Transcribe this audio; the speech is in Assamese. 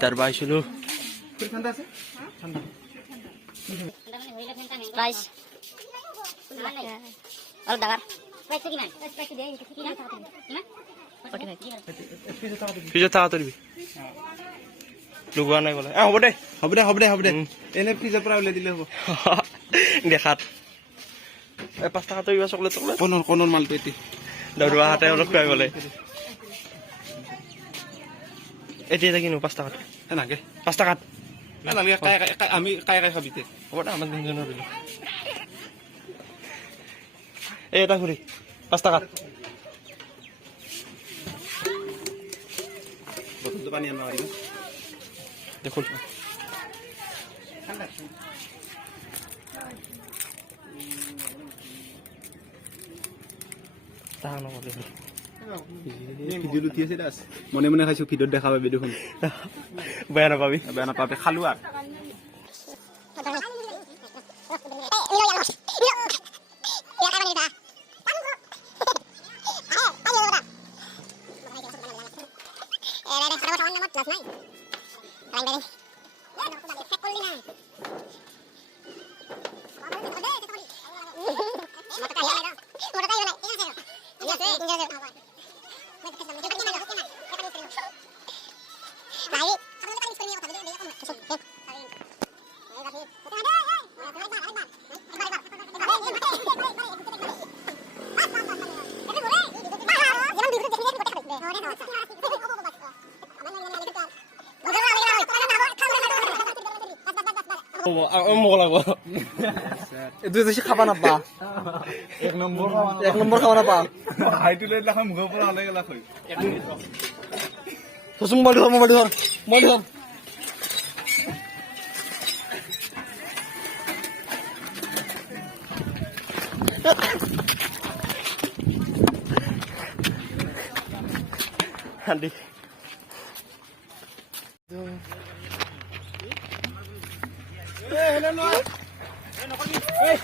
Darba aisilo. Price. Kalau dagar. Price kiman? Price dia itu kiman? Kiman? 45. Fridge taka torbi. Lugua নাই বলে হ'ব দে এনে ফ্ৰিজৰ পৰা উলাই দিলে হ'ব দেখাত 5 টাকা তৰিবা চকলেট কোনৰ মাল পেটি দৰুৱা হাতে অলপ খুৱাই গলে এতিয়া কিনো 5 টাকা নাগে 5 টাকা নালাগে আমি কাই খাবিতে হ'ব দে আমাৰ দিনজনৰ দিলো এটা ঘুৰি 5 টাকা বটলটো পানী আনবা পাৰিব দেখুন মনে মনে খাইছো ভিডিঅ'ত দেখা পাবি দেখোন বেয়া নাপাবি খালো আৰু itu sih kapan apa? Ek nomor kapan apa? Itu lihat lah kamu gak pernah lagi lah koi. Terus mau lihat. Andi. Hey,